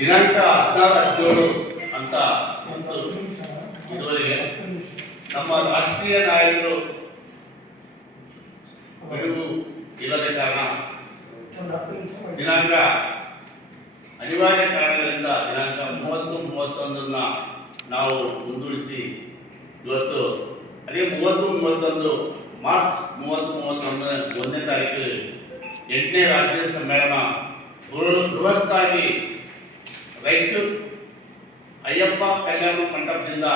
ದಿನಾಂಕ 16-17 ಅಂತ ಇದುವರೆಗೆ ನಮ್ಮ ರಾಷ್ಟ್ರೀಯ ನಾಯಕರು ಬಿಡುವು ಇಲ್ಲದ ಕಾರಣ ದಿನಾಂಕ ಅನಿವಾರ್ಯ ಕಾರಣಗಳಿಂದ ದಿನಾಂಕ 30-31 ನಾವು ಮುಂದೂಡಿಸಿ ಇವತ್ತು ಅದೇ 30-31 ಮಾರ್ಚ್ 30-31 1ನೇ ತಾರೀಕು 8ನೇ ರಾಜ್ಯ ಸಮ್ಮೇಳನ ಬೃಹತ್ತಾಗಿ ರಾಯಚೂರು ಅಯ್ಯಪ್ಪ ಕಲ್ಯಾಣ ಮಂಟಪದಿಂದ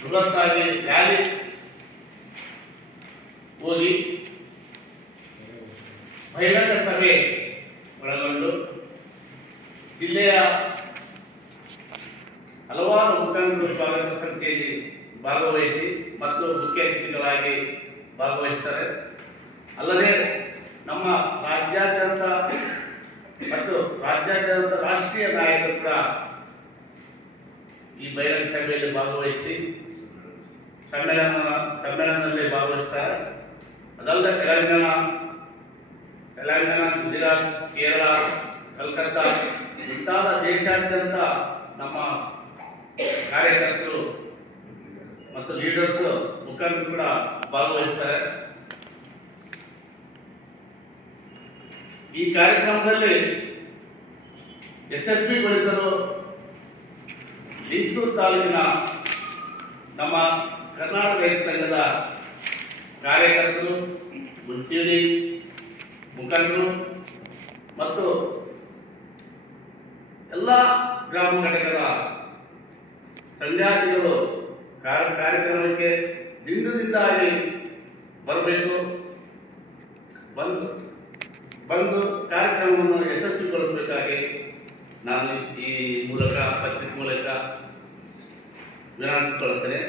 ಬೃಹತ್ತಾಗಿ ರ್ಯಾಲಿ ಹೋಗಿ ಬಹಿರಂಗ ಸಭೆ ಒಳಗೊಂಡು ಜಿಲ್ಲೆಯ ಹಲವಾರು ಮುಖಂಡರು ಸ್ವಾಗತ ಸಮಿತಿಯಲ್ಲಿ ಭಾಗವಹಿಸಿ ಮತ್ತು ಮುಖ್ಯ ಅತಿಥಿಗಳಾಗಿ ಭಾಗವಹಿಸ್ತಾರೆ. ಅಲ್ಲದೆ ನಮ್ಮ ರಾಜ್ಯಾದ್ಯಂತ ಮತ್ತು ರಾಜ್ಯಾದ್ಯಂತ ರಾಷ್ಟ್ರೀಯ ನಾಯಕರು ಕೂಡ ಈ ಬಹಿರಂಗ ಸಭೆಯಲ್ಲಿ ಭಾಗವಹಿಸಿ ಸಮ್ಮೇಳನದಲ್ಲಿ ಭಾಗವಹಿಸ್ತಾರೆ. ಅದಲ್ಲದೆ ತೆಲಂಗಾಣ, ಗುಜರಾತ್, ಕೇರಳ, ಕಲ್ಕತ್ತಾ ಮುಂತಾದ ದೇಶಾದ್ಯಂತ ನಮ್ಮ ಕಾರ್ಯಕರ್ತರು ಮತ್ತು ಲೀಡರ್ಸ್ ಮುಖಂಡರು ಕೂಡ ಭಾಗವಹಿಸ್ತಾರೆ. ಈ ಕಾರ್ಯಕ್ರಮದಲ್ಲಿ ಯಶಸ್ವಿಗೊಳಿಸಲು ಲಿಂಗಸೂರು ತಾಲೂಕಿನ ನಮ್ಮ ಕರ್ನಾಟಕ ರೈತ ಸಂಘದ ಕಾರ್ಯಕರ್ತರು, ಮುಂಚೂಣಿ ಮುಖಂಡರು ಮತ್ತು ಎಲ್ಲ ಗ್ರಾಮ ಘಟಕದ ಸಂಘಾತಿಗಳು ಕಾರ್ಯಕ್ರಮಕ್ಕೆ ದಿಂದಾಗಿ ಬರಬೇಕು. ಬಂದು ಕಾರ್ಯಕ್ರಮವನ್ನು ಯಶಸ್ವಿಗೊಳಿಸಬೇಕಾಗಿ ನಾನು ಈ ಮೂಲಕ ಪತ್ರಿಕೆ ಮೂಲಕ ವಿನಂತಿಸಿಕೊಳ್ಳುತ್ತೇನೆ.